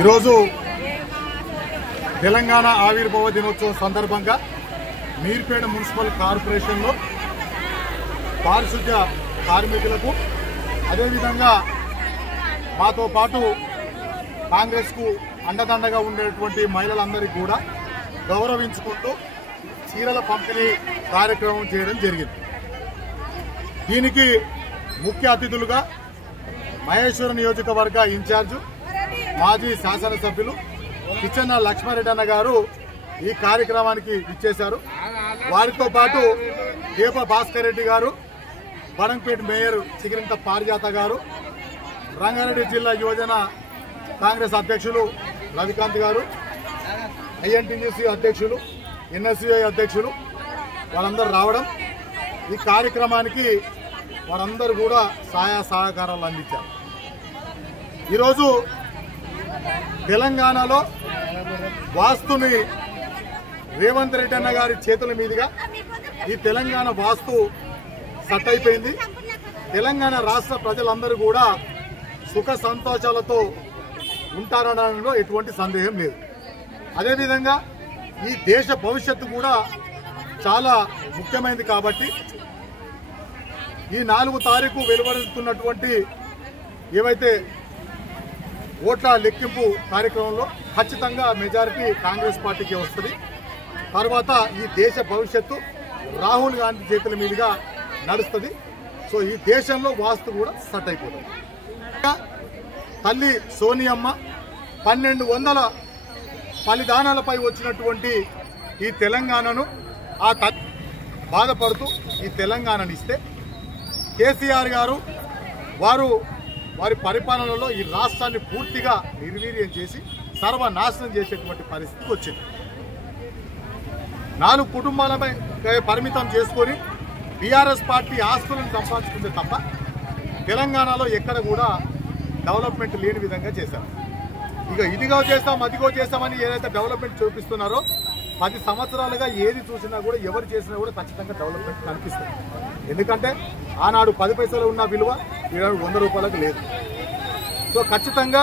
ఈరోజు తెలంగాణ ఆవిర్భావ దినోత్సవం సందర్భంగా మీర్పేట మున్సిపల్ కార్పొరేషన్లో పారిశుద్ధ్య కార్మికులకు అదేవిధంగా మాతో పాటు కాంగ్రెస్కు అండదండగా ఉండేటువంటి మహిళలందరికీ కూడా గౌరవించుకుంటూ చీరల పంపిణీ కార్యక్రమం చేయడం జరిగింది. దీనికి ముఖ్య అతిథులుగా మహేశ్వర నియోజకవర్గ ఇన్ఛార్జు మాజీ శాసనసభ్యులు కిచెన్న లక్ష్మారెడ్డి అన్న గారు ఈ కార్యక్రమానికి ఇచ్చేశారు. వారితో పాటు దీప భాస్కర్ రెడ్డి గారు, బడంపేట మేయర్ చిగిరింత పారిజాత గారు, రంగారెడ్డి జిల్లా యువజన కాంగ్రెస్ అధ్యక్షులు రవికాంత్ గారు, ఐఎన్టీయూసీ అధ్యక్షులు, ఎన్ఎస్యుఐ అధ్యక్షులు వాళ్ళందరూ రావడం, ఈ కార్యక్రమానికి వారందరూ కూడా సహకారాలు అందించారు. ఈరోజు తెలంగాణలో వాస్తుని రేవంత్ రెడ్డి అన్న గారి చేతుల మీదుగా ఈ తెలంగాణ వాస్తు సెట్ అయిపోయింది. తెలంగాణ రాష్ట్ర ప్రజలందరూ కూడా సుఖ సంతోషాలతో ఉంటారనడంలో ఎటువంటి సందేహం లేదు. అదేవిధంగా ఈ దేశ భవిష్యత్తు కూడా చాలా ముఖ్యమైనది కాబట్టి ఈ 4 తారీఖు వెలువడుతున్నటువంటి ఏవైతే ఓట్ల లెక్కింపు కార్యక్రమంలో ఖచ్చితంగా మెజారిటీ కాంగ్రెస్ పార్టీకి వస్తుంది. తర్వాత ఈ దేశ భవిష్యత్తు రాహుల్ గాంధీ చేతుల మీదుగా నడుస్తుంది. సో ఈ దేశంలో వాస్తు కూడా సెట్ అయిపోతుంది. తల్లి సోనియమ్మ 1200 బలిదానాలపై వచ్చినటువంటి ఈ తెలంగాణను ఆ బాధపడుతూ ఈ తెలంగాణను ఇస్తే కేసీఆర్ గారు వారి పరిపాలనలో ఈ రాష్ట్రాన్ని పూర్తిగా నిర్వీర్యం చేసి సర్వనాశనం చేసేటువంటి పరిస్థితి వచ్చింది. 4 కుటుంబాలపై పరిమితం చేసుకొని బీఆర్ఎస్ పార్టీ ఆస్తులను సంపాదించుకుంటే తప్ప తెలంగాణలో ఎక్కడ కూడా డెవలప్మెంట్ లేని విధంగా చేశారు. ఇక ఇదిగో చేస్తాం అదిగో చేస్తామని ఏదైతే డెవలప్మెంట్ చూపిస్తున్నారో 10 సంవత్సరాలుగా ఏది చూసినా కూడా ఎవరు చేసినా కూడా ఖచ్చితంగా డెవలప్మెంట్ కనిపిస్తుంది. ఎందుకంటే ఆనాడు 10 పైసలు ఉన్న విలువ ఈనాడు 100 రూపాయలకు లేదు. సో ఖచ్చితంగా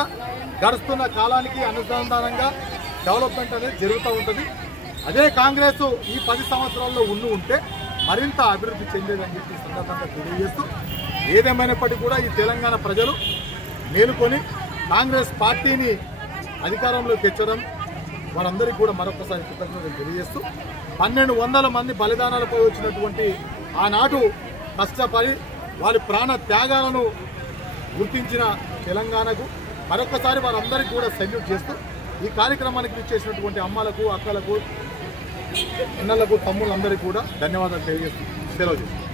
గడుస్తున్న కాలానికి అనుసంధానంగా డెవలప్మెంట్ అనేది జరుగుతూ ఉంటుంది. అదే కాంగ్రెస్ ఈ 10 సంవత్సరాల్లో ఉంటే మరింత అభివృద్ధి చెందేదని చెప్పి సందర్భంగా తెలియజేస్తూ ఏదేమైనప్పటికీ కూడా ఈ తెలంగాణ ప్రజలు మేలుకొని కాంగ్రెస్ పార్టీని అధికారంలోకి తెచ్చడం వారందరికీ కూడా మరొకసారి కృతజ్ఞతలు తెలియజేస్తూ 1200 మంది బలిదానాలపై వచ్చినటువంటి ఆనాడు కష్టపడి వారి ప్రాణ త్యాగాలను గుర్తించిన తెలంగాణకు మరొకసారి వారందరికీ కూడా సెల్యూట్ చేస్తూ ఈ కార్యక్రమానికి ఇచ్చేసినటువంటి అమ్మలకు, అక్కలకు, అన్నలకు, తమ్ముళ్ళందరికీ కూడా ధన్యవాదాలు తెలియజేస్తూ సెలవు చేస్తాను.